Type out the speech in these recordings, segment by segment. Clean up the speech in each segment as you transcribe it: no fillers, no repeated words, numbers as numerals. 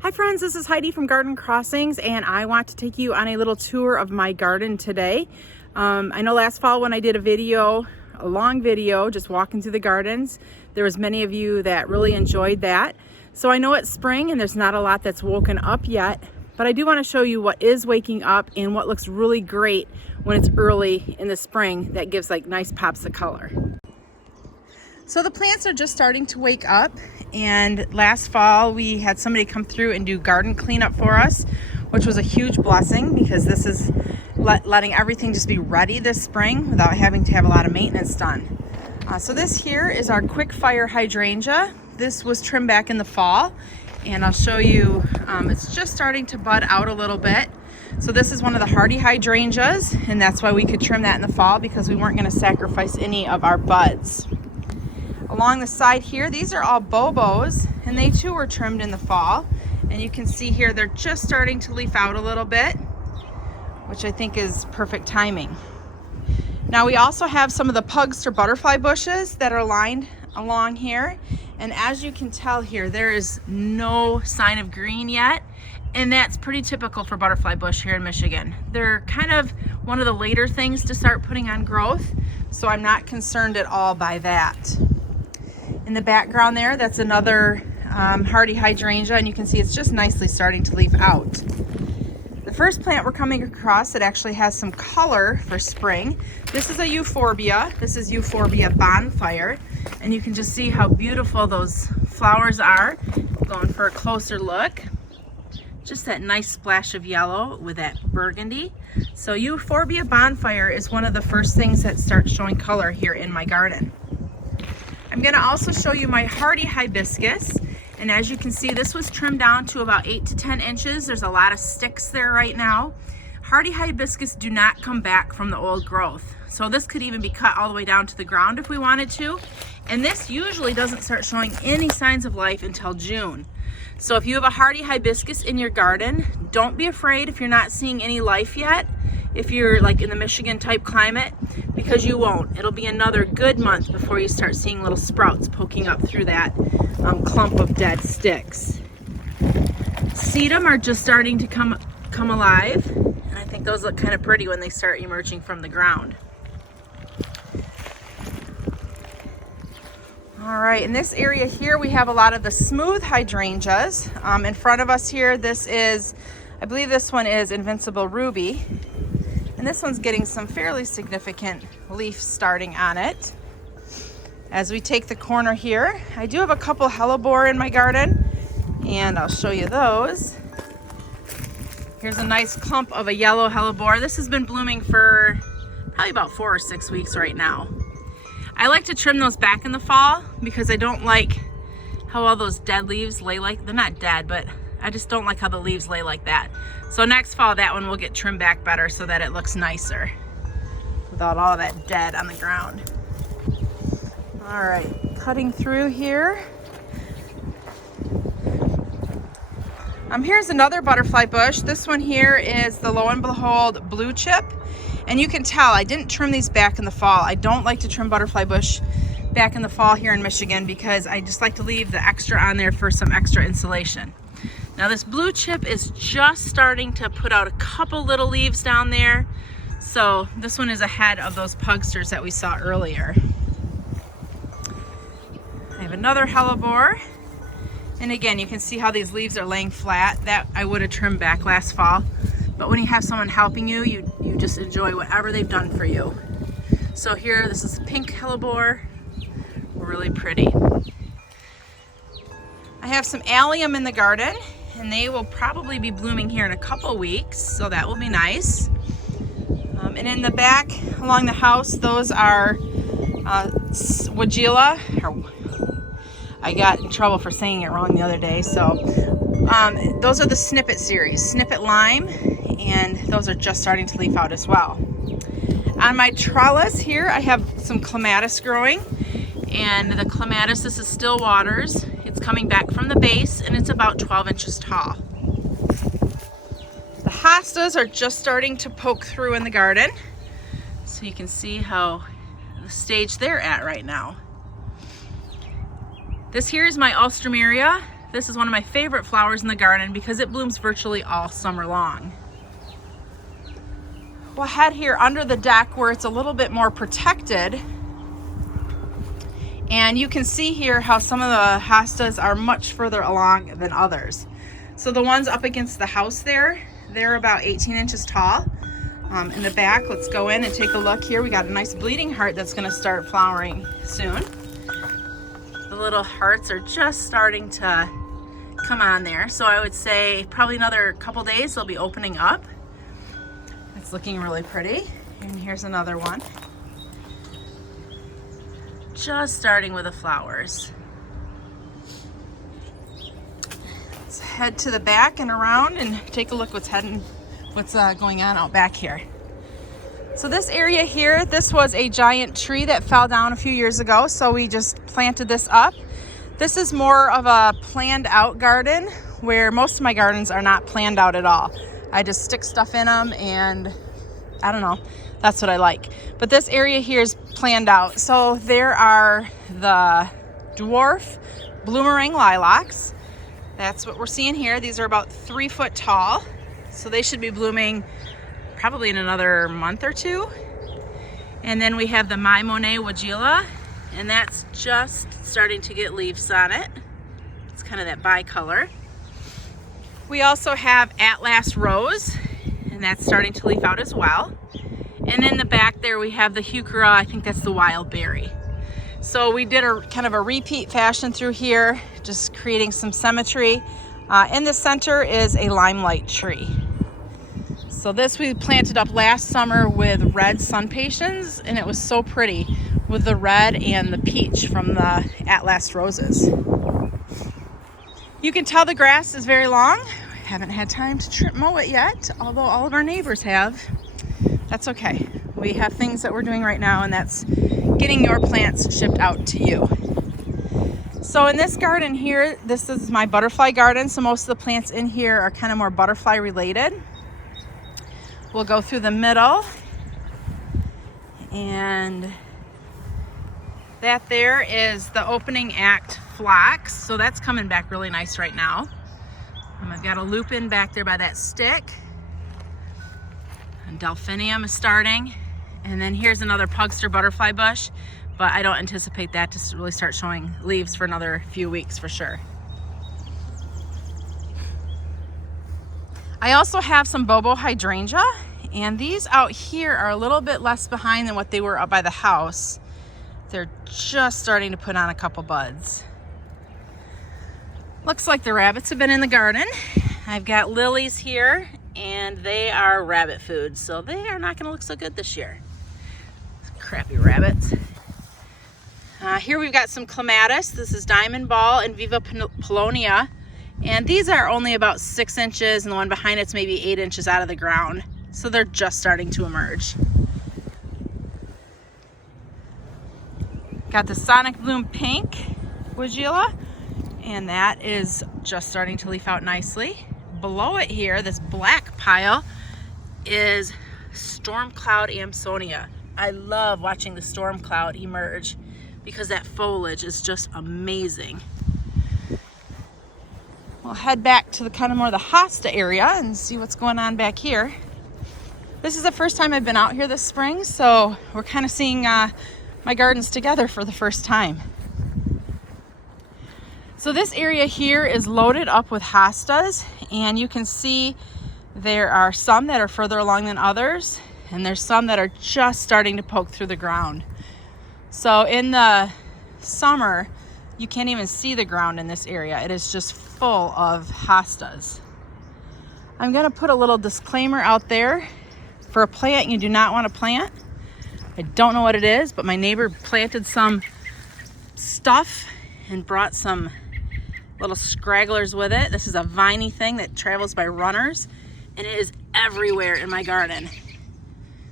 Hi friends, this is Heidi from Garden Crossings, and I want to take you on a little tour of my garden today. I know last fall when I did a long video, just walking through the gardens, there was many of you that really enjoyed that. So I know it's spring and there's not a lot that's woken up yet, but I do want to show you what is waking up and what looks really great when it's early in the spring that gives like nice pops of color. So the plants are just starting to wake up, and last fall we had somebody come through and do garden cleanup for us, which was a huge blessing because this is letting everything just be ready this spring without having to have a lot of maintenance done. So this here is our quick fire hydrangea. This was trimmed back in the fall, and I'll show you, it's just starting to bud out a little bit. So this is one of the hardy hydrangeas, and that's why we could trim that in the fall, because we weren't going to sacrifice any of our buds. Along the side here, these are all bobos, and they too were trimmed in the fall. And you can see here they're just starting to leaf out a little bit, which I think is perfect timing. Now we also have some of the pugster butterfly bushes that are lined along here. And as you can tell here, there is no sign of green yet. And that's pretty typical for butterfly bush here in Michigan. They're kind of one of the later things to start putting on growth. So I'm not concerned at all by that. In the background there, that's another hardy hydrangea, and you can see it's just nicely starting to leaf out. The first plant we're coming across that actually has some color for spring, this is a euphorbia. This is Euphorbia bonfire, and you can just see how beautiful those flowers are. Going for a closer look. Just that nice splash of yellow with that burgundy. So Euphorbia bonfire is one of the first things that starts showing color here in my garden. I'm going to also show you my hardy hibiscus, and as you can see, this was trimmed down to about 8 to 10 inches. There's a lot of sticks there right now. Hardy hibiscus do not come back from the old growth, so this could even be cut all the way down to the ground if we wanted to, and this usually doesn't start showing any signs of life until June. So if you have a hardy hibiscus in your garden, don't be afraid if you're not seeing any life yet, if you're like in the Michigan type climate, because you won't. It'll be another good month before you start seeing little sprouts poking up through that clump of dead sticks. Sedum are just starting to come alive, and I think those look kind of pretty when they start emerging from the ground. All right, in this area here we have a lot of the smooth hydrangeas. In front of us here, I believe this one is Invincible Ruby. And this one's getting some fairly significant leaf starting on it. As we take the corner here, I do have a couple Hellebore in my garden, and I'll show you those. Here's a nice clump of a yellow Hellebore. This has been blooming for probably about 4 or 6 weeks right now. I like to trim those back in the fall because I don't like how all those dead leaves lay like, they're not dead, but I just don't like how the leaves lay like that. So next fall, that one will get trimmed back better so that it looks nicer without all that dead on the ground. All right, cutting through here. Here's another butterfly bush. This one here is the Lo and Behold blue chip. And you can tell I didn't trim these back in the fall. I don't like to trim butterfly bush back in the fall here in Michigan because I just like to leave the extra on there for some extra insulation. Now this blue chip is just starting to put out a couple little leaves down there. So this one is ahead of those pugsters that we saw earlier. I have another Hellebore. And again, you can see how these leaves are laying flat. That I would have trimmed back last fall. But when you have someone helping you, you just enjoy whatever they've done for you. So here, this is pink Hellebore. Really pretty. I have some allium in the garden, and they will probably be blooming here in a couple weeks, so that will be nice. And in the back along the house, those are Weigela. I got in trouble for saying it wrong the other day. So those are the Snippet series, Snippet Lime, and those are just starting to leaf out as well. On my trellis here, I have some Clematis growing, and the Clematis, this is Still Waters. It's coming back from the base, and it's about 12 inches tall. The Hostas are just starting to poke through in the garden, so you can see how the stage they're at right now. This here is my Alstroemeria. This is one of my favorite flowers in the garden because it blooms virtually all summer long. We'll head here under the deck where it's a little bit more protected. And you can see here how some of the hostas are much further along than others. So the ones up against the house there, they're about 18 inches tall. In the back, let's go in and take a look here. We got a nice bleeding heart that's gonna start flowering soon. The little hearts are just starting to come on there. So I would say probably another couple days they'll be opening up. It's looking really pretty. And here's another one. Just starting with the flowers. Let's head to the back and around and take a look what's going on out back here. So this area here, this was a giant tree that fell down a few years ago, so we just planted this up. This is more of a planned out garden where most of my gardens are not planned out at all. I just stick stuff in them and I don't know, that's what I like. But this area here is planned out. So there are the dwarf bloomerang lilacs. That's what we're seeing here. These are about 3 foot tall. So they should be blooming probably in another month or two. And then we have the My Monet Wagila, and that's just starting to get leaves on it. It's kind of that bicolor. We also have Atlas Rose, and that's starting to leaf out as well. And in the back there we have the Heuchera, I think that's the wild berry. So we did a kind of a repeat fashion through here, just creating some symmetry. In the center is a limelight tree. So this we planted up last summer with red sun patiens, and it was so pretty with the red and the peach from the Atlas roses. You can tell the grass is very long. I haven't had time to mow it yet, although all of our neighbors have. That's okay. We have things that we're doing right now, and that's getting your plants shipped out to you. So in this garden here, this is my butterfly garden. So most of the plants in here are kind of more butterfly related. We'll go through the middle, and that there is the opening act phlox. So that's coming back really nice right now. I've got a lupin back there by that stick. And delphinium is starting. And then here's another pugster butterfly bush, but I don't anticipate that to really start showing leaves for another few weeks for sure. I also have some bobo hydrangea, and these out here are a little bit less behind than what they were up by the house. They're just starting to put on a couple buds. Looks like the rabbits have been in the garden. I've got lilies here, and they are rabbit food, so they are not going to look so good this year. Crappy rabbits. Here we've got some clematis. This is Diamond Ball and Viva Polonia, and these are only about 6 inches, and the one behind it's maybe 8 inches out of the ground, so they're just starting to emerge. Got the Sonic Bloom Pink Wagila, and that is just starting to leaf out nicely. Below it here, this black pile is Storm Cloud Amsonia. I love watching the storm cloud emerge because that foliage is just amazing. We'll head back to the kind of more the Hosta area and see what's going on back here. This is the first time I've been out here this spring, so we're kind of seeing my gardens together for the first time. So this area here is loaded up with hostas, and you can see there are some that are further along than others, and there's some that are just starting to poke through the ground. So in the summer, you can't even see the ground in this area. It is just full of hostas. I'm gonna put a little disclaimer out there. For a plant you do not want to plant. I don't know what it is, but my neighbor planted some stuff and brought some little scragglers with it. This is a viney thing that travels by runners, and it is everywhere in my garden.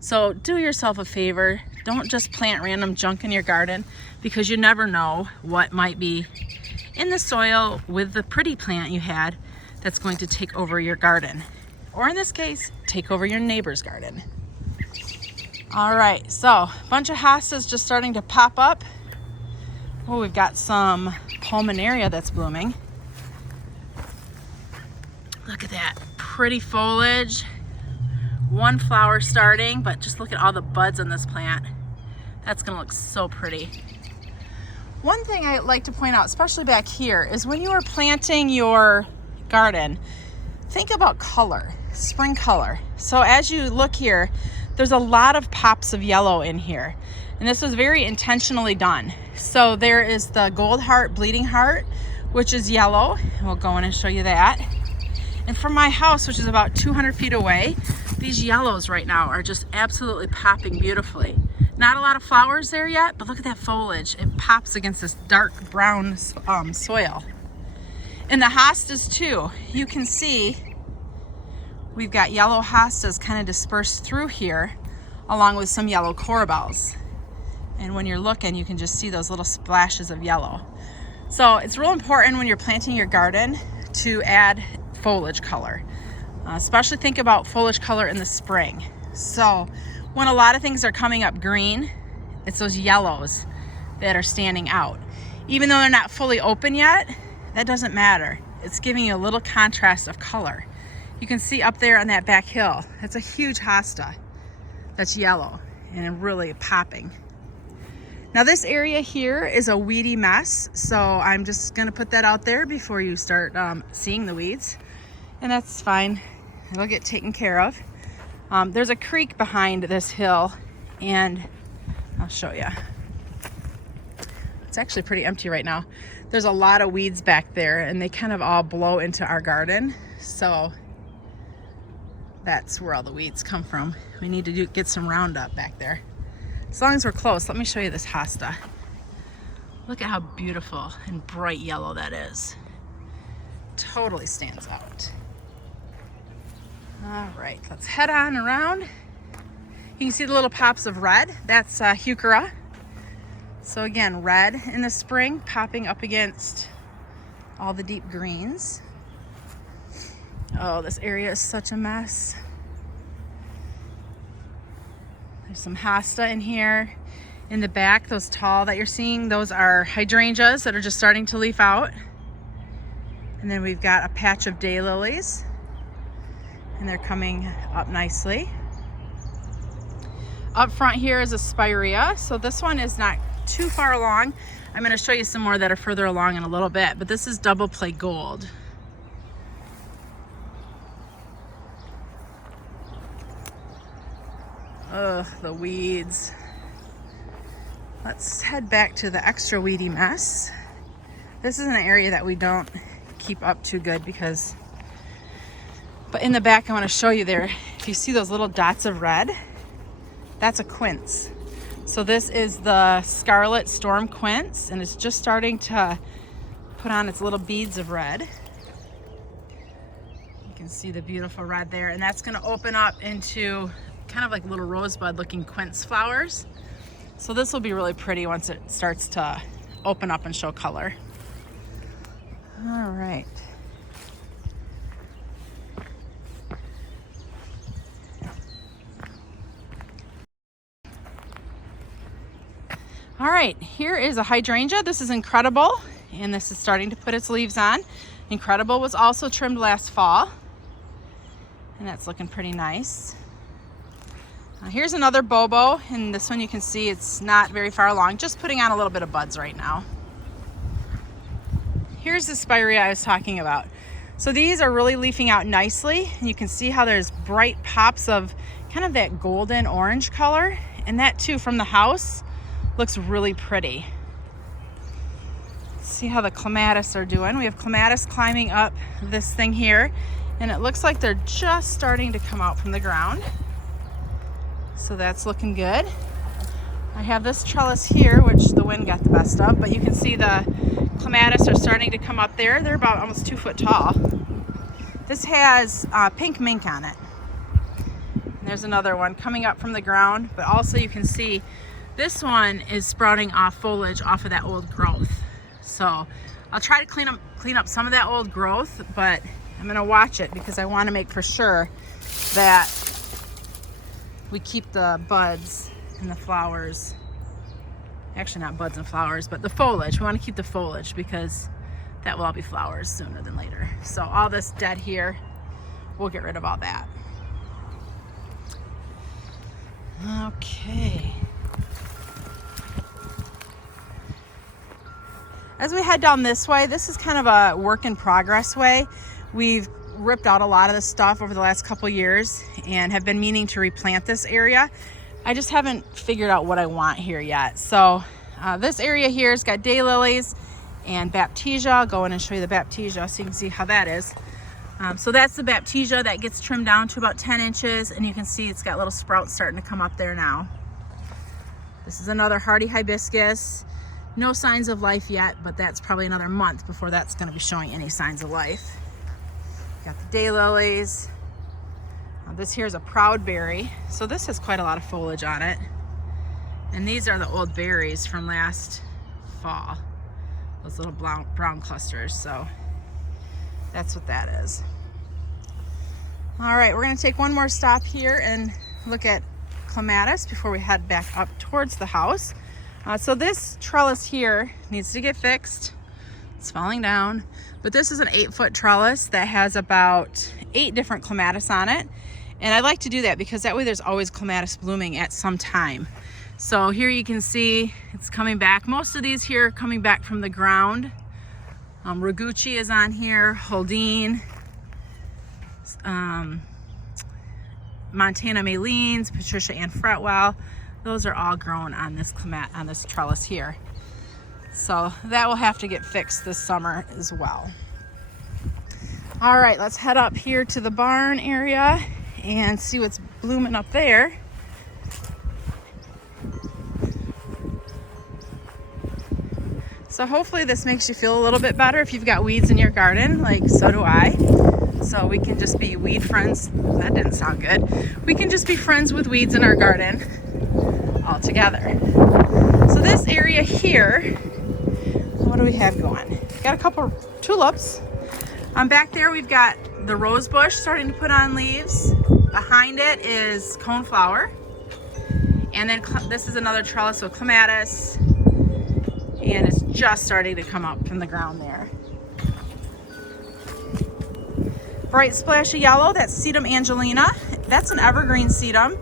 So do yourself a favor, don't just plant random junk in your garden, because you never know what might be in the soil with the pretty plant you had that's going to take over your garden. Or in this case, take over your neighbor's garden. All right, so a bunch of hostas just starting to pop up. Oh, we've got some pulmonaria that's blooming. Look at that pretty foliage. One flower starting, but just look at all the buds on this plant. That's gonna look so pretty. One thing I like to point out, especially back here, is when you are planting your garden, think about color, spring color. So as you look here, there's a lot of pops of yellow in here. And this was very intentionally done. So there is the gold heart, bleeding heart, which is yellow. We'll go in and show you that. And from my house, which is about 200 feet away, these yellows right now are just absolutely popping beautifully. Not a lot of flowers there yet, but look at that foliage. It pops against this dark brown soil. And the hostas too, you can see we've got yellow hostas kind of dispersed through here, along with some yellow corbels. And when you're looking, you can just see those little splashes of yellow. So it's real important when you're planting your garden to add foliage color. Especially think about foliage color in the spring. So when a lot of things are coming up green, it's those yellows that are standing out. Even though they're not fully open yet, that doesn't matter. It's giving you a little contrast of color. You can see up there on that back hill, that's a huge hosta that's yellow and really popping. Now this area here is a weedy mess, so I'm just gonna put that out there before you start seeing the weeds. And that's fine, it'll get taken care of. There's a creek behind this hill, and I'll show you. It's actually pretty empty right now. There's a lot of weeds back there, and they kind of all blow into our garden. So that's where all the weeds come from. We need to get some Roundup back there. As long as we're close, let me show you this hosta. Look at how beautiful and bright yellow that is. Totally stands out. All right, let's head on around. You can see the little pops of red. That's heuchera. So again, red in the spring, popping up against all the deep greens. Oh, this area is such a mess. There's some hosta in here. In the back, those tall that you're seeing, those are hydrangeas that are just starting to leaf out. And then we've got a patch of daylilies, and they're coming up nicely. Up front here is a spirea. So this one is not too far along. I'm going to show you some more that are further along in a little bit, but this is double play gold. Ugh, the weeds. Let's head back to the extra weedy mess. This is an area that we don't keep up too good but in the back I want to show you there, if you see those little dots of red, that's a quince. So this is the scarlet storm quince, and it's just starting to put on its little beads of red. You can see the beautiful red there, and that's going to open up into kind of like little rosebud looking quince flowers. So this will be really pretty once it starts to open up and show color. All right. All right, here is a hydrangea. This is Incredible, and this is starting to put its leaves on. Incredible was also trimmed last fall, and that's looking pretty nice. Here's another Bobo, and this one you can see it's not very far along, just putting on a little bit of buds right now. Here's the spirea I was talking about. So these are really leafing out nicely, and you can see how there's bright pops of kind of that golden orange color, and that too from the house looks really pretty. See how the Clematis are doing. We have Clematis climbing up this thing here, and it looks like they're just starting to come out from the ground. So that's looking good. I have this trellis here, which the wind got the best of, but you can see the Clematis are starting to come up there. They're about almost 2 foot tall. This has pink mink on it. And there's another one coming up from the ground, but also you can see this one is sprouting off foliage off of that old growth. So I'll try to clean up some of that old growth, but I'm gonna watch it because I wanna make for sure that we keep the buds and the flowers, actually not buds and flowers, but the foliage. We want to keep the foliage because that will all be flowers sooner than later. So all this dead here we'll get rid of all that. Okay. As we head down this way, this is kind of a work in progress way. We've ripped out a lot of the stuff over the last couple years and have been meaning to replant this area. I just haven't figured out what I want here yet. So this area here has got daylilies and baptisia. I'll go in and show you the baptisia so you can see how that is. So that's the baptisia that gets trimmed down to about 10 inches, and you can see it's got little sprouts starting to come up there now. This is another hardy hibiscus. No signs of life yet, but that's probably another month before that's going to be showing any signs of life. Got the daylilies. This here is a proudberry, so this has quite a lot of foliage on it. And these are the old berries from last fall, those little brown clusters. So that's what that is. All right, we're going to take one more stop here and look at clematis before we head back up towards the house. So this trellis here needs to get fixed. It's falling down, but this is an 8-foot trellis that has about 8 different clematis on it. And I like to do that because that way there's always clematis blooming at some time. So here you can see it's coming back. Most of these here are coming back from the ground. Ragucci is on here, Holdine, Montana Malines, Patricia Ann Fretwell. Those are all grown on this trellis here. So that will have to get fixed this summer as well. All right, let's head up here to the barn area and see what's blooming up there. So hopefully this makes you feel a little bit better if you've got weeds in your garden, like so do I. So we can just be weed friends. That didn't sound good. We can just be friends with weeds in our garden all together. So this area here, what do we have going? Got a couple tulips. Back there we've got the rose bush starting to put on leaves. Behind it is coneflower. And then this is another trellis of clematis. And it's just starting to come up from the ground there. Bright splash of yellow, that's Sedum Angelina. That's an evergreen sedum.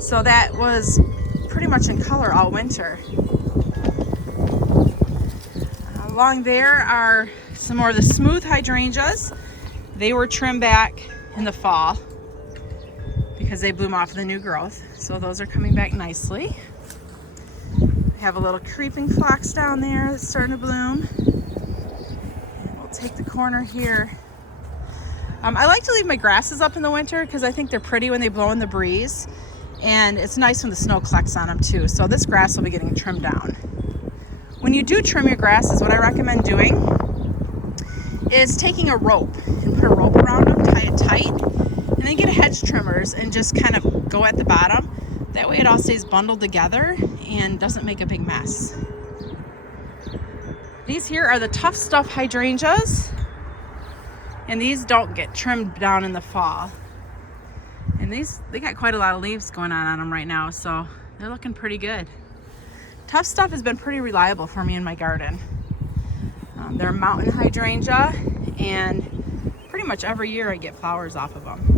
So that was pretty much in color all winter. Along there are some more of the smooth hydrangeas. They were trimmed back in the fall because they bloom off the new growth. So those are coming back nicely. We have a little creeping phlox down there that's starting to bloom. And we'll take the corner here. I like to leave my grasses up in the winter because I think they're pretty when they blow in the breeze. And it's nice when the snow collects on them too. So this grass will be getting trimmed down. When you do trim your grasses, what I recommend doing is taking a rope and put a rope around them, tie it tight, and then get a hedge trimmers and just kind of go at the bottom. That way it all stays bundled together and doesn't make a big mess. These here are the tough stuff hydrangeas, and these don't get trimmed down in the fall. And they got quite a lot of leaves going on them right now, so they're looking pretty good. Tough stuff has been pretty reliable for me in my garden. They're a mountain hydrangea, and pretty much every year I get flowers off of them.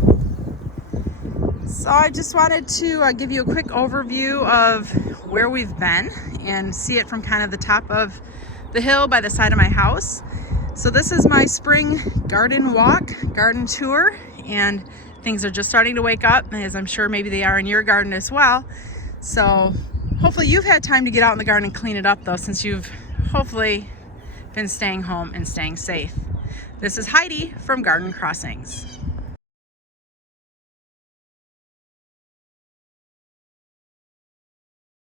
So I just wanted to give you a quick overview of where we've been and see it from kind of the top of the hill by the side of my house. So this is my spring garden walk, garden tour, and things are just starting to wake up, as I'm sure maybe they are in your garden as well. So hopefully you've had time to get out in the garden and clean it up though, since you've hopefully been staying home and staying safe. This is Heidi from Garden Crossings.